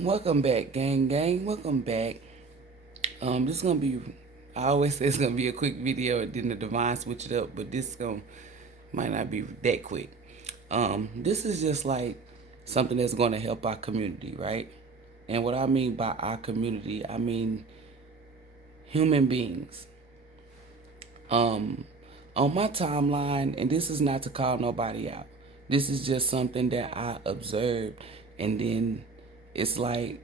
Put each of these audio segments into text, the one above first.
Welcome back, gang. Welcome back. This is gonna be. I always say it's gonna be a quick video, and then the divine switch it up. But this gonna might not be that quick. This is just like something that's gonna help our community, right? And what I mean by our community, I mean human beings. Um, on my timeline, and this is not to call nobody out. This is just something that I observed, and then it's like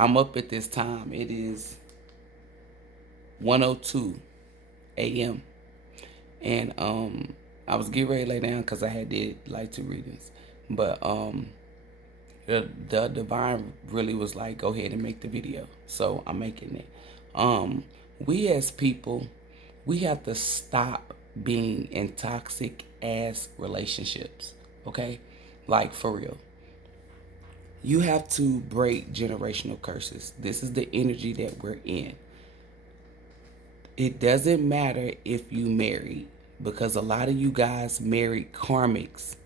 I'm up at this time. It is 1:02 a.m. and I was getting ready to lay down because I had did like two readings, but the divine really was like, go ahead and make the video, so I'm making it. We as people, we have to stop being in toxic ass relationships. Okay, like for real. You have to break generational curses. This is the energy that we're in. It doesn't matter if you married, because a lot of you guys married karmics.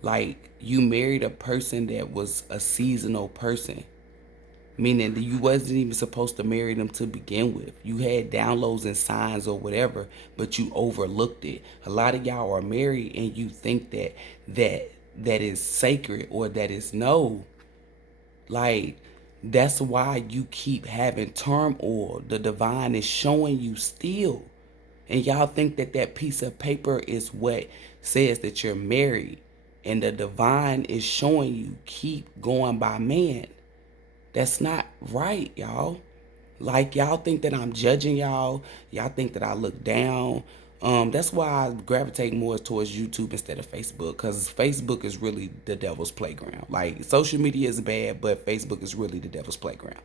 Like, you married a person that was a seasonal person, meaning that you wasn't even supposed to marry them to begin with. You had downloads and signs or whatever, but you overlooked it. A lot of y'all are married and you think that is sacred, or that is no. Like, that's why you keep having turmoil. The divine is showing you still. And y'all think that that piece of paper is what says that you're married. And the divine is showing you keep going by man. That's not right, y'all. Like, y'all think that I'm judging y'all. Y'all think that I look down. That's why I gravitate more towards YouTube instead of Facebook, because Facebook is really the devil's playground. Like, social media is bad, but Facebook is really the devil's playground.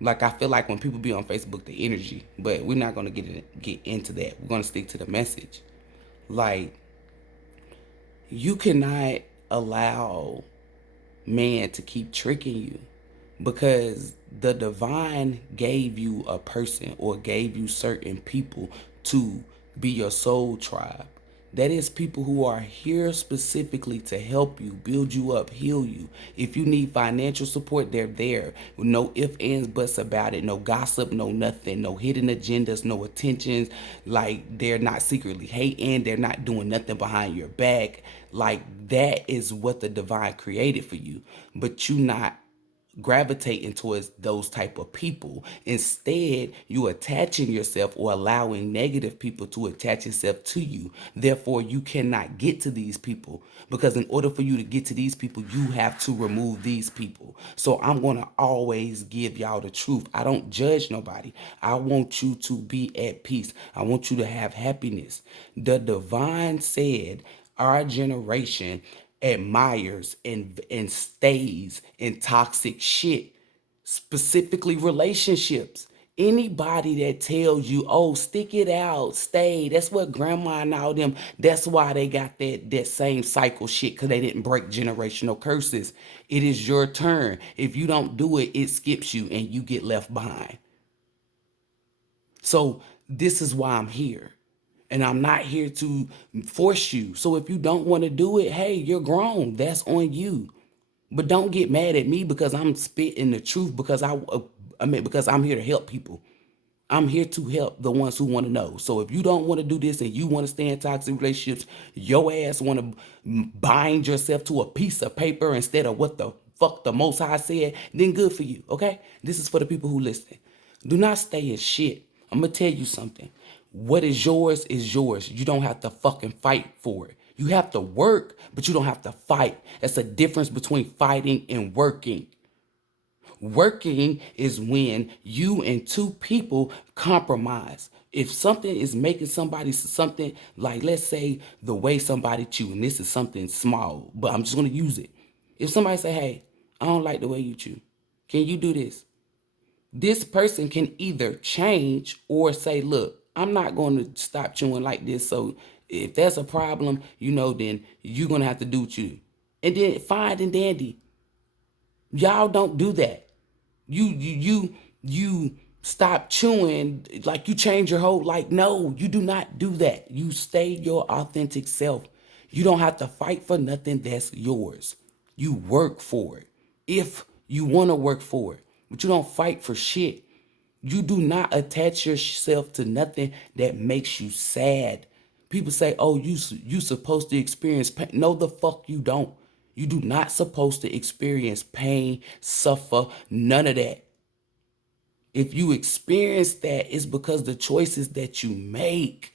Like, I feel like when people be on Facebook, the energy, but we're not gonna get into that. We're gonna stick to the message. Like, you cannot allow man to keep tricking you, because the divine gave you a person, or gave you certain people to be your soul tribe. That is people who are here specifically to help you, build you up, heal you. If you need financial support, they're there. No ifs, ands, buts about it. No gossip, no nothing. No hidden agendas, no attentions. Like, they're not secretly hating. They're not doing nothing behind your back. Like, that is what the divine created for you. But you not gravitating towards those type of people. Instead, you attaching yourself, or allowing negative people to attach yourself to you. Therefore, you cannot get to these people, because in order for you to get to these people, you have to remove these people. So I'm going to always give y'all the truth. I don't judge nobody. I want you to be at peace. I want you to have happiness. The divine said our generation admires and stays in toxic shit, specifically relationships. Anybody that tells you, oh, stick it out, stay, that's what grandma and all them, that's why they got that same cycle shit, because they didn't break generational curses. It is your turn. If you don't do it, it skips you and you get left behind. So this is why I'm here. And I'm not here to force you. So if you don't want to do it, hey, you're grown. That's on you. But don't get mad at me because I'm spitting the truth, because because I'm here to help people. I'm here to help the ones who want to know. So if you don't want to do this and you want to stay in toxic relationships, your ass want to bind yourself to a piece of paper instead of what the fuck the Most High said, then good for you, okay? This is for the people who listen. Do not stay in shit. I'm going to tell you something. What is yours is yours. You don't have to fucking fight for it. You have to work, but you don't have to fight. That's a difference between fighting and working. Working is when you and two people compromise. If something is making somebody something, like, let's say the way somebody chew, and this is something small, but I'm just gonna use it. If somebody say, hey, I don't like the way you chew, can you do this? This person can either change or say, look, I'm not going to stop chewing like this. So if that's a problem, then you're going to have to do what you do. And then fine and dandy. Y'all don't do that. You stop chewing, like you change your whole, like, no, you do not do that. You stay your authentic self. You don't have to fight for nothing that's yours. You work for it. if you want to work for it, but you don't fight for shit. You do not attach yourself to nothing that makes you sad. People say, "Oh, you supposed to experience pain." No, the fuck you don't. You do not supposed to experience pain, suffer, none of that. If you experience that, it's because the choices that you make.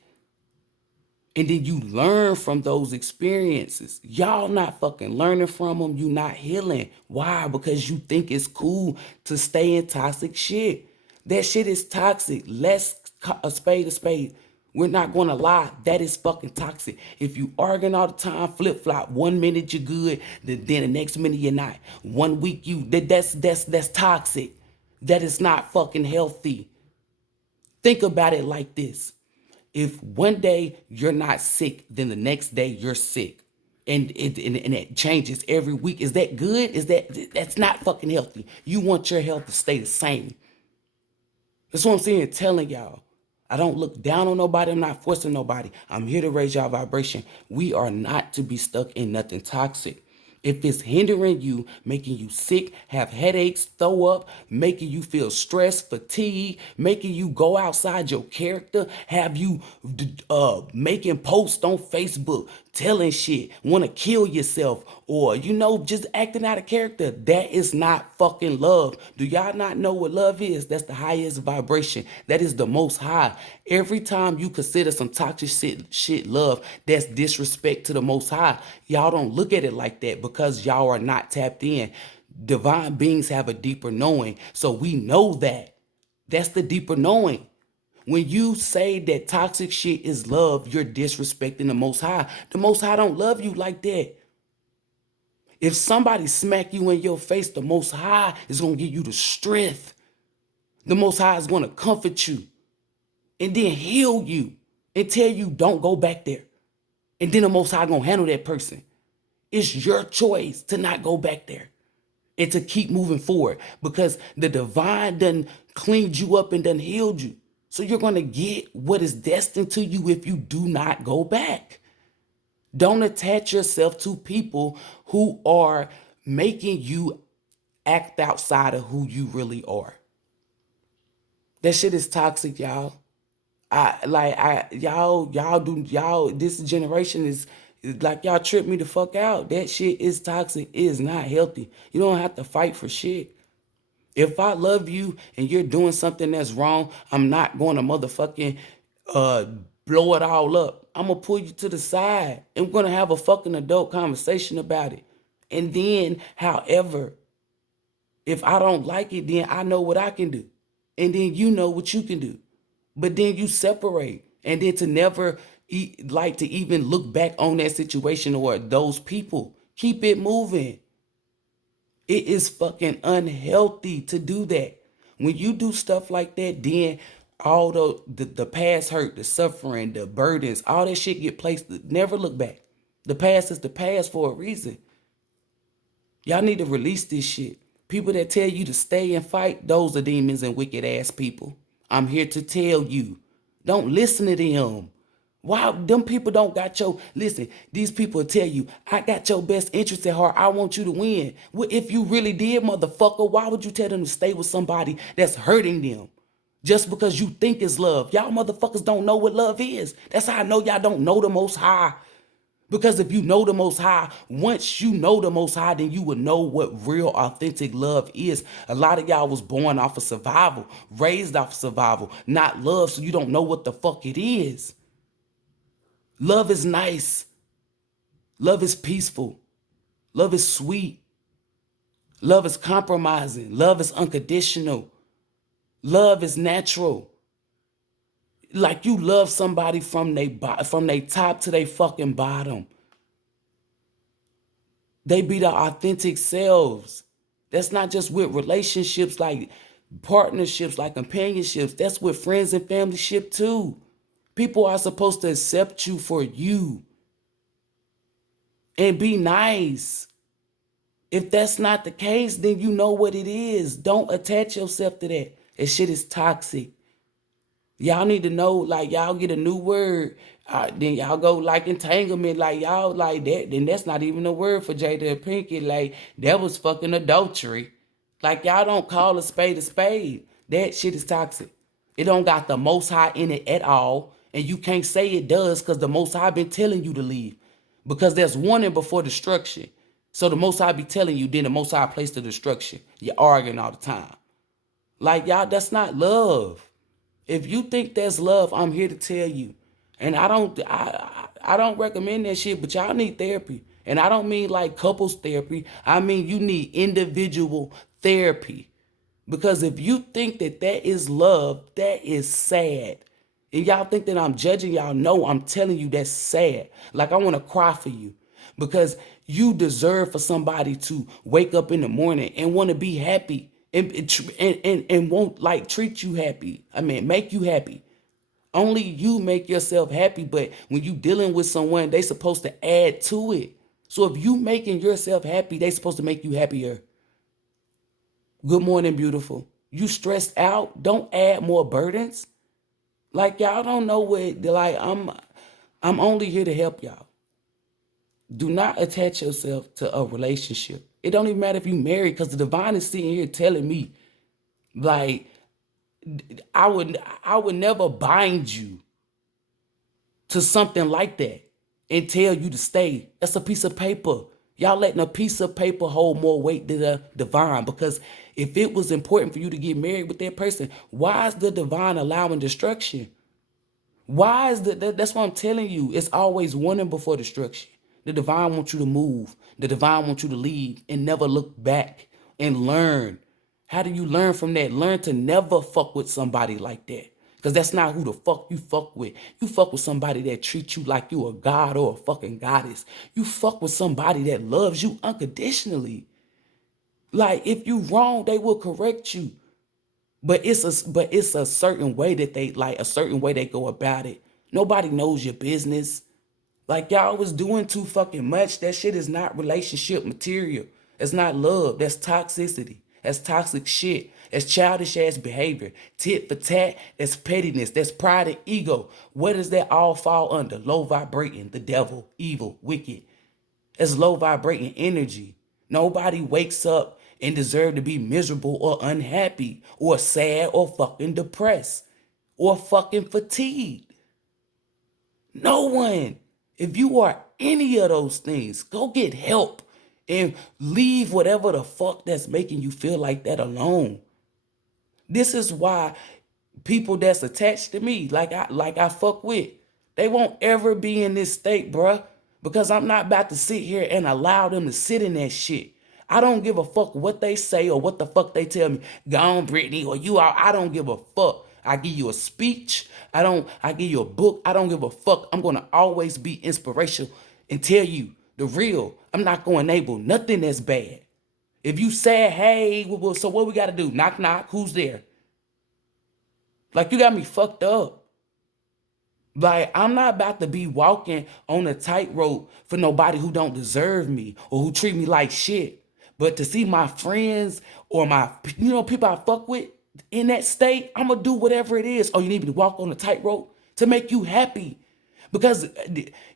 And then you learn from those experiences. Y'all not fucking learning from them. You not healing. Why? Because you think it's cool to stay in toxic shit. That shit is toxic. Let's a spade a spade. We're not going to lie. That is fucking toxic. If you arguing all the time, flip-flop, 1 minute you're good, then the next minute you're not. 1 week that's toxic. That is not fucking healthy. Think about it like this. If one day you're not sick, then the next day you're sick. And it changes every week. Is that good? That's not fucking healthy. You want your health to stay the same. That's what I'm saying, telling y'all. I don't look down on nobody. I'm not forcing nobody. I'm here to raise y'all vibration. We are not to be stuck in nothing toxic. If it's hindering you, making you sick, have headaches, throw up, making you feel stressed, fatigue, making you go outside your character, have you making posts on Facebook, telling shit, want to kill yourself, or, just acting out of character, that is not fucking love. Do y'all not know what love is? That's the highest vibration. That is the most high. Every time you consider some toxic shit love, that's disrespect to the most high. Y'all don't look at it like that because y'all are not tapped in. Divine beings have a deeper knowing. So we know that. That's the deeper knowing. When you say that toxic shit is love, you're disrespecting the Most High. The Most High don't love you like that. If somebody smack you in your face, the Most High is going to give you the strength. The Most High is going to comfort you and then heal you and tell you don't go back there. And then the Most High going to handle that person. It's your choice to not go back there and to keep moving forward because the divine done cleaned you up and done healed you. So you're going to get what is destined to you if you do not go back. Don't attach yourself to people who are making you act outside of who you really are. That shit is toxic, y'all. This generation is like, y'all trip me the fuck out. That shit is toxic. It is not healthy. You don't have to fight for shit. If I love you and you're doing something that's wrong, I'm not going to motherfucking blow it all up. I'm going to pull you to the side and we're going to have a fucking adult conversation about it. And then, however, if I don't like it, then I know what I can do. And then you know what you can do. But then you separate. And then to never like to even look back on that situation or those people. Keep it moving. It is fucking unhealthy to do that. When you do stuff like that, then all the past hurt, the suffering, the burdens, all that shit get placed. Never look back. The past is the past for a reason. Y'all need to release this shit. People that tell you to stay and fight, those are demons and wicked ass people. I'm here to tell you, don't listen to them. Why them people don't got your, listen, these people tell you, I got your best interest at heart. I want you to win. Well, if you really did, motherfucker, why would you tell them to stay with somebody that's hurting them? Just because you think it's love. Y'all motherfuckers don't know what love is. That's how I know y'all don't know the Most High. Because if you know the Most High, once you know the Most High, then you would know what real, authentic love is. A lot of y'all was born off of survival, raised off of survival, not love, so you don't know what the fuck it is. Love is nice. Love is peaceful. Love is sweet. Love is compromising. Love is unconditional. Love is natural. Like you love somebody from they top to their fucking bottom. They be their authentic selves. That's not just with relationships, like partnerships, like companionships. That's with friends and family ship too. People are supposed to accept you for you and be nice. If that's not the case, then you know what it is. Don't attach yourself to that. That shit is toxic. Y'all need to know, like, y'all get a new word. Then y'all go like entanglement, like y'all like that. Then that's not even a word for Jada and Pinky. Like, that was fucking adultery. Like, y'all don't call a spade a spade. That shit is toxic. It don't got the Most High in it at all. And you can't say it does because the Most High been telling you to leave. Because there's warning before destruction. So the Most High be telling you, then the Most High place the destruction. You're arguing all the time. Like, y'all, that's not love. If you think that's love, I'm here to tell you. And I don't recommend that shit, but y'all need therapy. And I don't mean like couples therapy. I mean you need individual therapy. Because if you think that that is love, that is sad. And y'all think that I'm judging y'all. No, I'm telling you that's sad. Like, I want to cry for you. Because you deserve for somebody to wake up in the morning and want to be happy and won't like treat you happy. I mean, make you happy. Only you make yourself happy, but when you dealing with someone, they supposed to add to it. So if you making yourself happy, they supposed to make you happier. Good morning, beautiful. You stressed out? Don't add more burdens. Like, y'all don't know what, like, I'm only here to help y'all. Do not attach yourself to a relationship. It don't even matter if you married, because the divine is sitting here telling me, like, I would never bind you to something like that and tell you to stay. That's a piece of paper. Y'all letting a piece of paper hold more weight than the divine. Because if it was important for you to get married with that person, why is the divine allowing destruction? Why is that's what I'm telling you. It's always warning before destruction. The divine wants you to move. The divine wants you to leave and never look back and learn. How do you learn from that? Learn to never fuck with somebody like that. Because that's not who the fuck you fuck with. You fuck with somebody that treats you like you a god or a fucking goddess. You fuck with somebody that loves you unconditionally. Like, if you wrong, they will correct you. But it's a certain way that they go about it. Nobody knows your business. Like, y'all was doing too fucking much. That shit is not relationship material. It's not love. That's toxicity. That's toxic shit. That's childish ass behavior. Tit for tat. That's pettiness. That's pride and ego. Where does that all fall under? Low vibrating, the devil, evil, wicked. It's low vibrating energy. Nobody wakes up and deserve to be miserable or unhappy or sad or fucking depressed or fucking fatigued. No one. If you are any of those things, go get help and leave whatever the fuck that's making you feel like that alone. This is why people that's attached to me, like I fuck with, they won't ever be in this state, bruh. Because I'm not about to sit here and allow them to sit in that shit. I don't give a fuck what they say or what the fuck they tell me. Go on, Brittany, or you are. I don't give a fuck. I give you a speech. I give you a book. I don't give a fuck. I'm going to always be inspirational and tell you the real. I'm not going to enable nothing that's bad. If you say, hey, well, so what we got to do? Knock, knock. Who's there? Like, you got me fucked up. Like, I'm not about to be walking on a tightrope for nobody who don't deserve me or who treat me like shit. But to see my friends or my, people I fuck with in that state, I'm going to do whatever it is. Oh, you need me to walk on a tightrope to make you happy. Because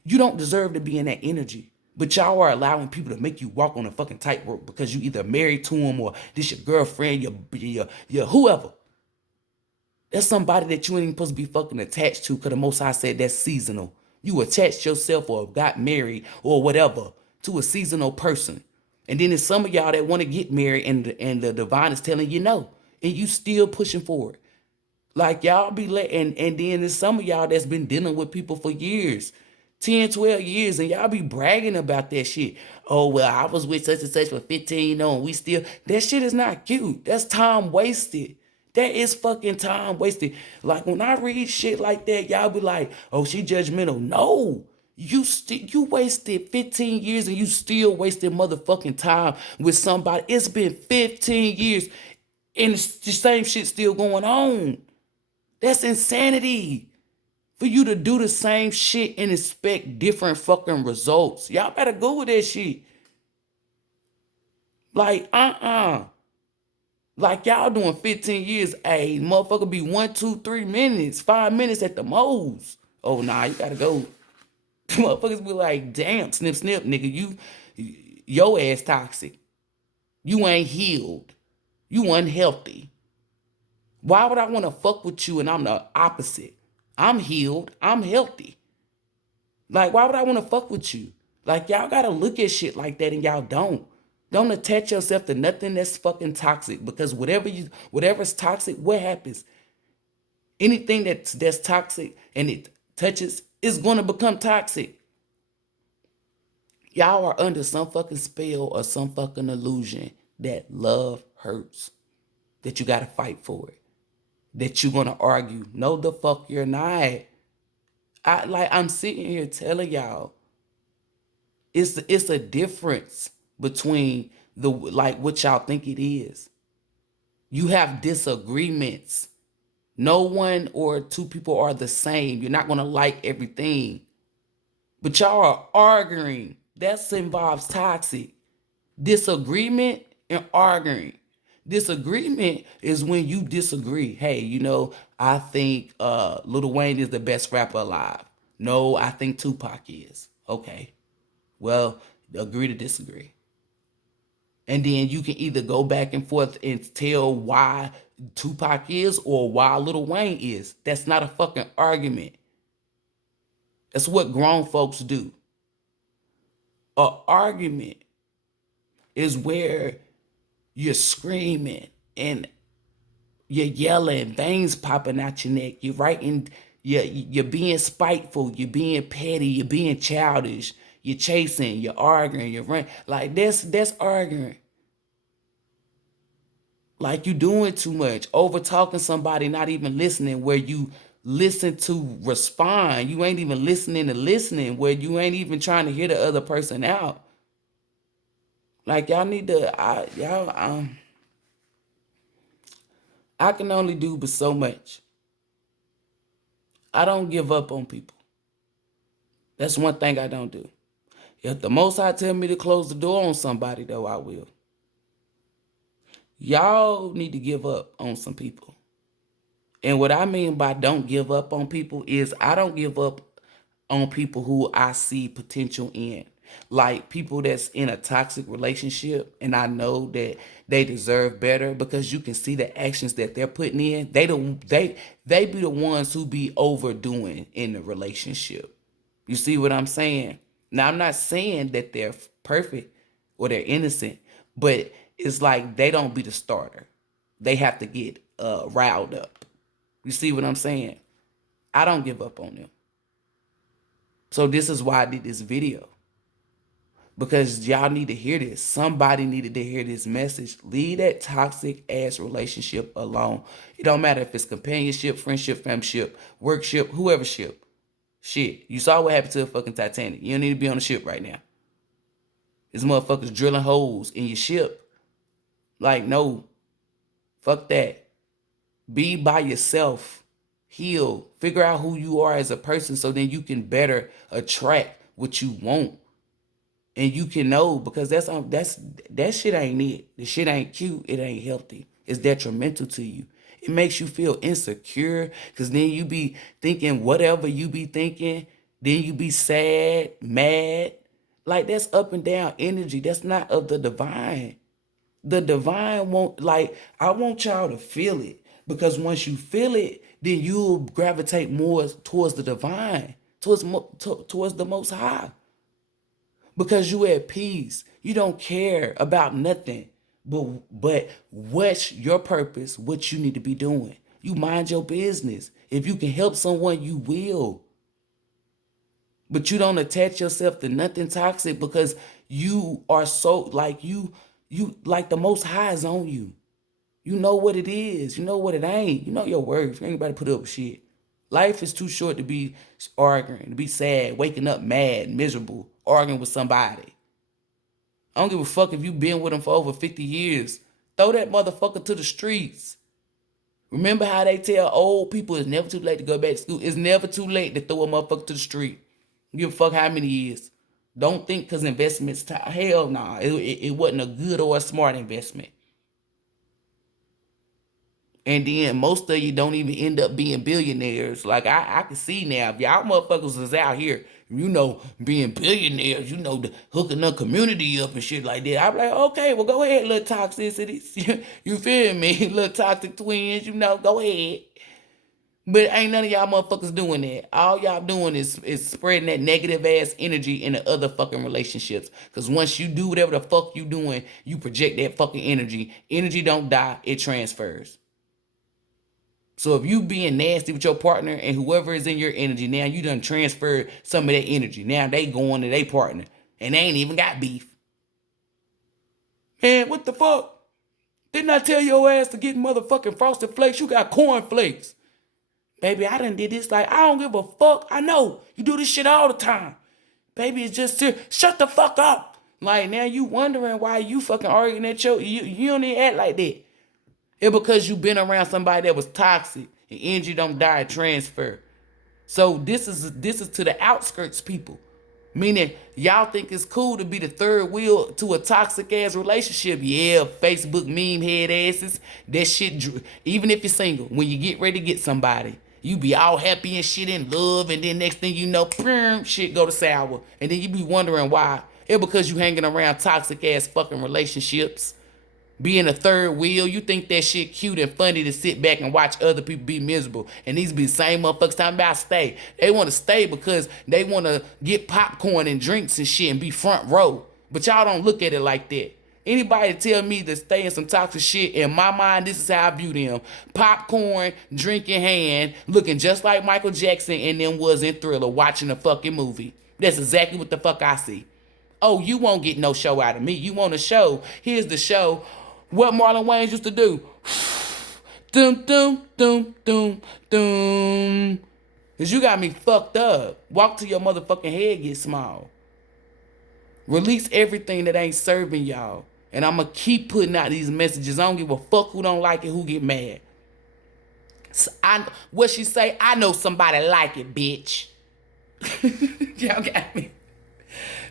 you don't deserve to be in that energy. But y'all are allowing people to make you walk on a fucking tightrope because you either married to them or this your girlfriend, your whoever. That's somebody that you ain't even supposed to be fucking attached to, because the Most High said that's seasonal. You attached yourself or got married or whatever to a seasonal person. And then there's some of y'all that want to get married and the divine is telling you no. And you still pushing forward. Like, y'all be and then there's some of y'all that's been dealing with people for years. 10, 12 years, and y'all be bragging about that shit. Oh, well, I was with such and such for 15, and we still... That shit is not cute. That's time wasted. That is fucking time wasted. Like, when I read shit like that, y'all be like, oh, she judgmental. No. You wasted 15 years and you still wasted motherfucking time with somebody. It's been 15 years and the same shit still going on. That's insanity. For you to do the same shit and expect different fucking results. Y'all better go with that shit. Like, Like y'all doing 15 years. Hey, motherfucker be 1, 2, 3 minutes, 5 minutes at the most. Oh nah, you gotta go. Motherfuckers be like, damn, snip, snip, nigga, your ass toxic. You ain't healed. You unhealthy. Why would I want to fuck with you and I'm the opposite? I'm healed. I'm healthy. Like, why would I want to fuck with you? Like, y'all gotta look at shit like that and y'all don't. Don't attach yourself to nothing that's fucking toxic, because whatever's toxic, what happens? Anything that's toxic and it touches is gonna become toxic. Y'all are under some fucking spell or some fucking illusion that love hurts, that you gotta fight for it, that you're gonna argue. No, the fuck you're not. I'm sitting here telling y'all, it's a difference between the like what y'all think it is. You have disagreements. No one or two people are the same. You're not gonna like everything. But y'all are arguing. That involves toxic. Disagreement and arguing. Disagreement is when you disagree. Hey, I think Lil Wayne is the best rapper alive. No, I think Tupac is. Okay. Well, agree to disagree. And then you can either go back and forth and tell why Tupac is or why Lil Wayne is. That's not a fucking argument. That's what grown folks do. An argument is where you're screaming and you're yelling, veins popping out your neck. You're writing, you're being spiteful, you're being petty, you're being childish, you're chasing, you're arguing, you're running. Like that's arguing. Like you doing too much, over talking somebody, not even listening, where you listen to respond. You ain't even listening to listening, where you ain't even trying to hear the other person out. Like y'all need to, I can only do but so much. I don't give up on people. That's one thing I don't do. If the Most High tell me to close the door on somebody, though, I will. Y'all need to give up on some people. And what I mean by don't give up on people is I don't give up on people who I see potential in. Like people that's in a toxic relationship and I know that they deserve better, because you can see the actions that they're putting in. They be the ones who be overdoing in the relationship. You see what I'm saying? Now, I'm not saying that they're perfect or they're innocent, but it's like they don't be the starter. They have to get riled up. You see what I'm saying? I don't give up on them. So this is why I did this video. Because y'all need to hear this. Somebody needed to hear this message. Leave that toxic ass relationship alone. It don't matter if it's companionship, friendship, friendship, workship, whoever ship. Shit, you saw what happened to the fucking Titanic. You don't need to be on the ship right now. These motherfuckers drilling holes in your ship. Like, no. Fuck that. Be by yourself. Heal. Figure out who you are as a person so then you can better attract what you want. And you can know, because that shit ain't it. The shit ain't cute. It ain't healthy. It's detrimental to you. It makes you feel insecure, because then you be thinking whatever you be thinking. Then you be sad, mad. Like, that's up and down energy. That's not of the divine. The divine won't, like, I want y'all to feel it. Because once you feel it, then you'll gravitate more towards the divine, towards the Most High. Because you at peace. You don't care about nothing. But what's your purpose? What you need to be doing? You mind your business. If you can help someone, you will. But you don't attach yourself to nothing toxic, because you are so like you like the Most High is on you. You know what it is. You know what it ain't. You know your worth. You ain't about to put up with shit. Life is too short to be arguing, to be sad, waking up mad, miserable, arguing with somebody. I don't give a fuck if you been with them for over 50 years. Throw that motherfucker to the streets. Remember how they tell old people it's never too late to go back to school? It's never too late to throw a motherfucker to the street. Give a fuck how many years. Don't think because investments, hell nah. It wasn't a good or a smart investment. And then most of you don't even end up being billionaires. Like I can see now, if y'all motherfuckers is out here, being billionaires, hooking the community up and shit like that. I'm like, okay, well go ahead, little toxicities. You feel me? Little toxic twins, go ahead. But ain't none of y'all motherfuckers doing that. All y'all doing is spreading that negative ass energy into other fucking relationships. Cause once you do whatever the fuck you doing, you project that fucking energy. Energy don't die, it transfers. So if you being nasty with your partner and whoever is in your energy, now you done transferred some of that energy. Now they going to their partner and they ain't even got beef. Man, what the fuck? Didn't I tell your ass to get motherfucking Frosted Flakes? You got corn flakes. Baby, I done did this. Like, I don't give a fuck. I know you do this shit all the time. Baby, it's just shut the fuck up. Like, now you wondering why you fucking arguing at you don't even act like that. It's because you been around somebody that was toxic and energy don't die, transfer. So this is to the outskirts people. Meaning y'all think it's cool to be the third wheel to a toxic ass relationship. Yeah, Facebook meme head asses. That shit, even if you're single, when you get ready to get somebody, you be all happy and shit in love, and then next thing you know, shit go to sour. And then you be wondering why. It's because you hanging around toxic ass fucking relationships. Being a third wheel, you think that shit cute and funny to sit back and watch other people be miserable. And these be the same motherfuckers talking about stay. They want to stay because they want to get popcorn and drinks and shit and be front row. But y'all don't look at it like that. Anybody tell me to stay in some toxic shit, in my mind, this is how I view them. Popcorn, drink in hand, looking just like Michael Jackson and them was in Thriller watching a fucking movie. That's exactly what the fuck I see. Oh, you won't get no show out of me. You want a show. Here's the show. What Marlon Wayans used to do. Dum, dum, dum, dum, dum. Cause you got me fucked up. Walk till your motherfucking head get small. Release everything that ain't serving y'all. And I'ma keep putting out these messages. I don't give a fuck who don't like it, who get mad. What she say? I know somebody like it, bitch. Y'all got me.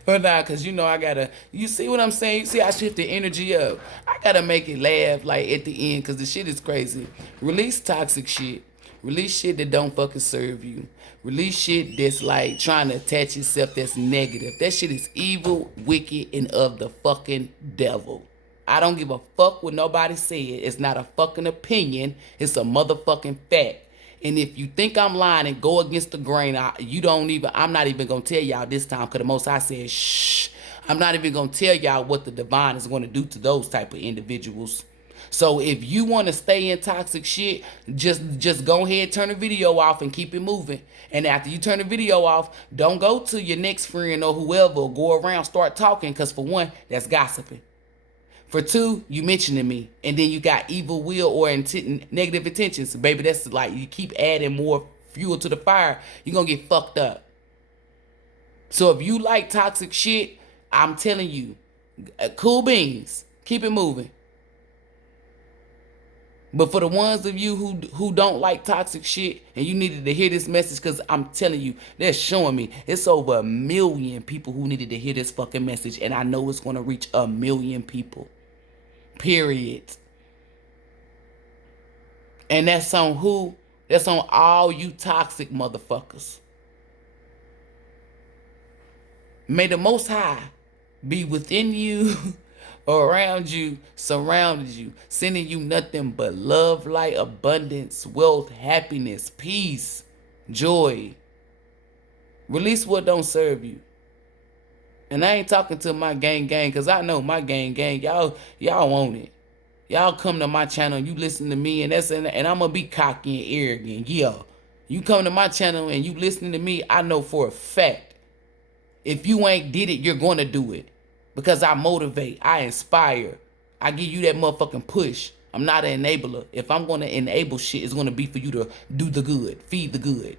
But nah, cause I gotta, you see what I'm saying? You see I shift the energy up. I gotta make it laugh like at the end, cause the shit is crazy. Release toxic shit. Release shit that don't fucking serve you. Release shit that's like trying to attach itself that's negative. That shit is evil, wicked, and of the fucking devil. I don't give a fuck what nobody said. It's not a fucking opinion. It's a motherfucking fact. And if you think I'm lying and go against the grain, I'm not even going to tell y'all this time, because the Most High said, shh. I'm not even going to tell y'all what the divine is going to do to those type of individuals. So if you want to stay in toxic shit, just go ahead, turn the video off and keep it moving. And after you turn the video off, don't go to your next friend or whoever, or go around, start talking, because for one, that's gossiping. For two, you mentioning me, and then you got evil will or negative intentions. Baby, that's like you keep adding more fuel to the fire, you're going to get fucked up. So if you like toxic shit, I'm telling you, cool beans, keep it moving. But for the ones of you who don't like toxic shit and you needed to hear this message, because I'm telling you, they're showing me it's over 1 million people who needed to hear this fucking message, and I know it's going to reach 1 million people. Period. And that's on who? That's on all you toxic motherfuckers. May the Most High be within you, around you, surrounded you, sending you nothing but love, light, abundance, wealth, happiness, peace, joy. Release what don't serve you. And I ain't talking to my gang, because I know my gang, y'all own it. Y'all come to my channel, you listen to me, and I'm gonna be cocky and arrogant. Yeah. You come to my channel and you listening to me, I know for a fact, if you ain't did it, you're gonna do it. Because I motivate, I inspire, I give you that motherfucking push. I'm not an enabler. If I'm gonna enable shit, it's gonna be for you to do the good, feed the good.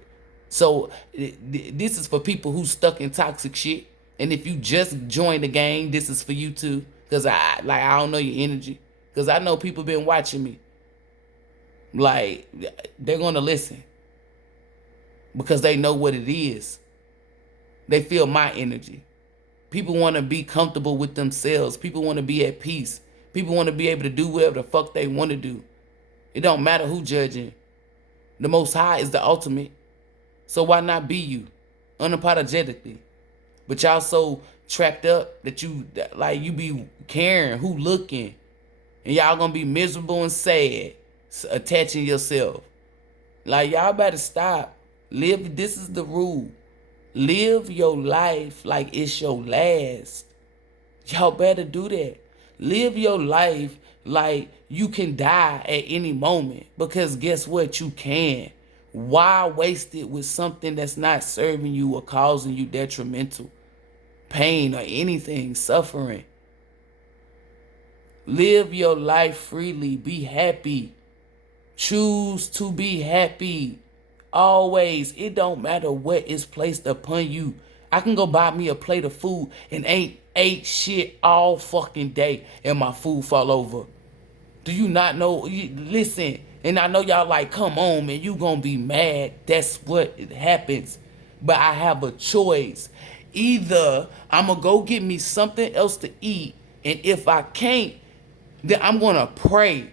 So this is for people who stuck in toxic shit. And if you just joined the gang, this is for you too. Because I don't know your energy. Because I know people been watching me. Like, they're going to listen. Because they know what it is. They feel my energy. People want to be comfortable with themselves. People want to be at peace. People want to be able to do whatever the fuck they want to do. It don't matter who judging. The Most High is the ultimate. So why not be you? Unapologetically. But y'all so trapped up that you be caring who looking. And y'all gonna be miserable and sad attaching yourself. Like, y'all better stop. Live, this is the rule. Live your life like it's your last. Y'all better do that. Live your life like you can die at any moment. Because guess what? You can. Why waste it with something that's not serving you or causing you detrimental pain or anything, suffering? Live your life freely. Be happy. Choose to be happy. Always. It don't matter what is placed upon you. I can go buy me a plate of food and ain't ate shit all fucking day and my food fall over. Do you not know? Listen, and I know y'all like, come on, man, you gonna be mad. That's what happens. But I have a choice. Either I'm gonna go get me something else to eat, and if I can't, then I'm gonna pray.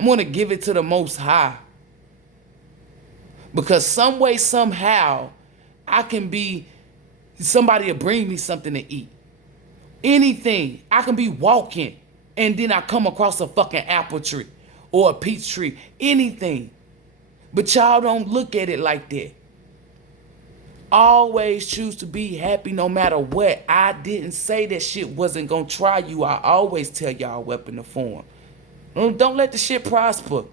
I'm gonna give it to the Most High. Because some way, somehow, I can be, somebody will bring me something to eat. Anything. I can be walking and then I come across a fucking apple tree or a peach tree. Anything. But y'all don't look at it like that. Always choose to be happy no matter what. I didn't say that shit wasn't gonna try you. I always tell y'all weapon to form. Don't let the shit prosper.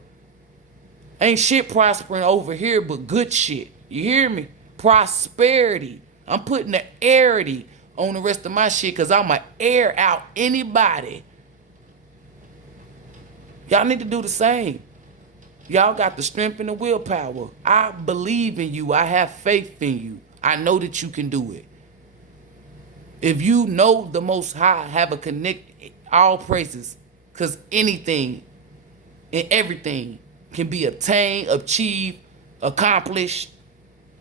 Ain't shit prospering over here but good shit. You hear me? Prosperity. I'm putting the airity on the rest of my shit because I'm going to air out anybody. Y'all need to do the same. Y'all got the strength and the willpower. I believe in you. I have faith in you. I know that you can do it. If you know the Most High, have a connect, all praises, because anything and everything can be obtained, achieved, accomplished.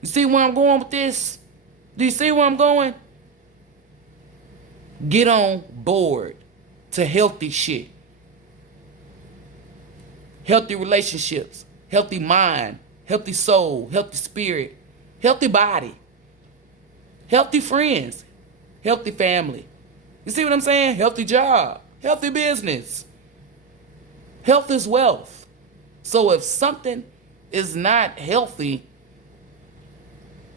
You see where I'm going with this? Do you see where I'm going? Get on board to healthy shit. Healthy relationships, healthy mind, healthy soul, healthy spirit, healthy body, healthy friends, healthy family. You see what I'm saying? Healthy job, healthy business. Health is wealth. So if something is not healthy,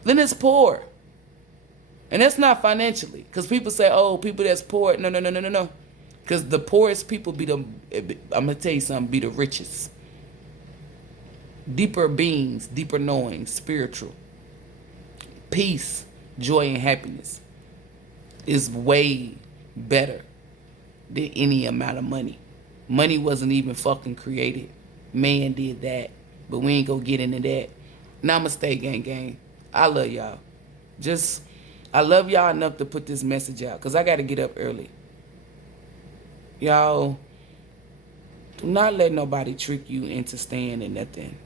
then it's poor. And that's not financially. Because people say, oh, people that's poor. No. Because the poorest people be the, I'm going to tell you something, be the richest. Deeper beings, deeper knowing, spiritual. Peace, joy, and happiness is way better than any amount of money. Money wasn't even fucking created. Man did that. But we ain't gonna get into that. Namaste, gang. I love y'all. I love y'all enough to put this message out. Because I got to get up early. Y'all, do not let nobody trick you into staying in nothing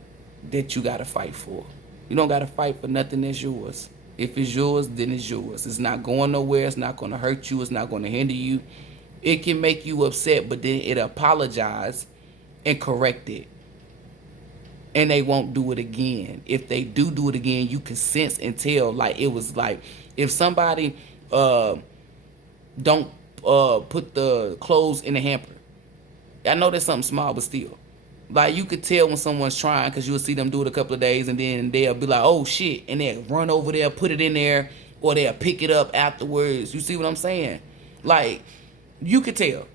that you got to fight for. You don't got to fight for nothing that's yours. If it's yours, then it's yours. It's not going nowhere. It's not going to hurt you. It's not going to hinder you. It can make you upset, but then it apologize and correct it. And they won't do it again. If they do it again, you can sense and tell. Like, it was like, if somebody don't put the clothes in the hamper. I know that's something small, but still. Like, you could tell when someone's trying, because you'll see them do it a couple of days, and then they'll be like, oh, shit. And they'll run over there, put it in there, or they'll pick it up afterwards. You see what I'm saying? Like, you could tell.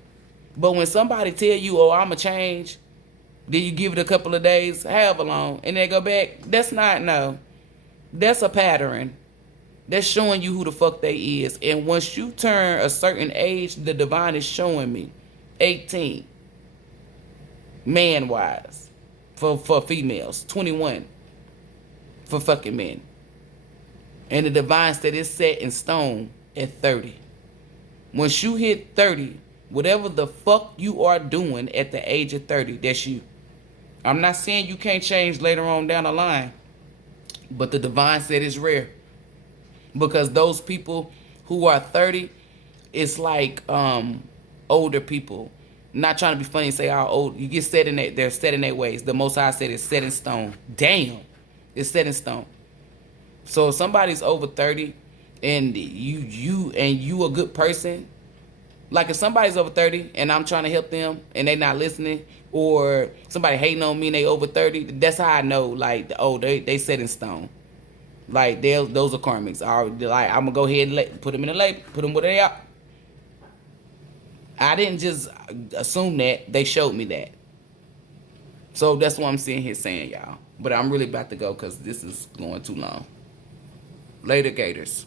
But when somebody tell you, oh, I'm going to change, then you give it a couple of days, however long, and they go back, that's not, no. That's a pattern. That's showing you who the fuck they is. And once you turn a certain age, the divine is showing me 18. Man-wise. For females. 21. For fucking men. And the divine said it's set in stone at 30. Once you hit 30, whatever the fuck you are doing at the age of 30, that's you. I'm not saying you can't change later on down the line. But the divine said it's rare. Because those people who are 30, it's like older people Not trying to be funny and say how old you get set in that. They're set in their ways. The Most High said it's set in stone. Damn, it's set in stone. So if somebody's over 30 and you a good person, like if somebody's over 30 and I'm trying to help them and they not listening, or somebody hating on me and they over 30, that's how I know, like, oh, they set in stone. Like, those are karmics. Like, I'm gonna go ahead and put them in the label, put them where they are. I didn't just assume that, they showed me that. So that's what I'm sitting here saying, y'all. But I'm really about to go because this is going too long. Later, Gators.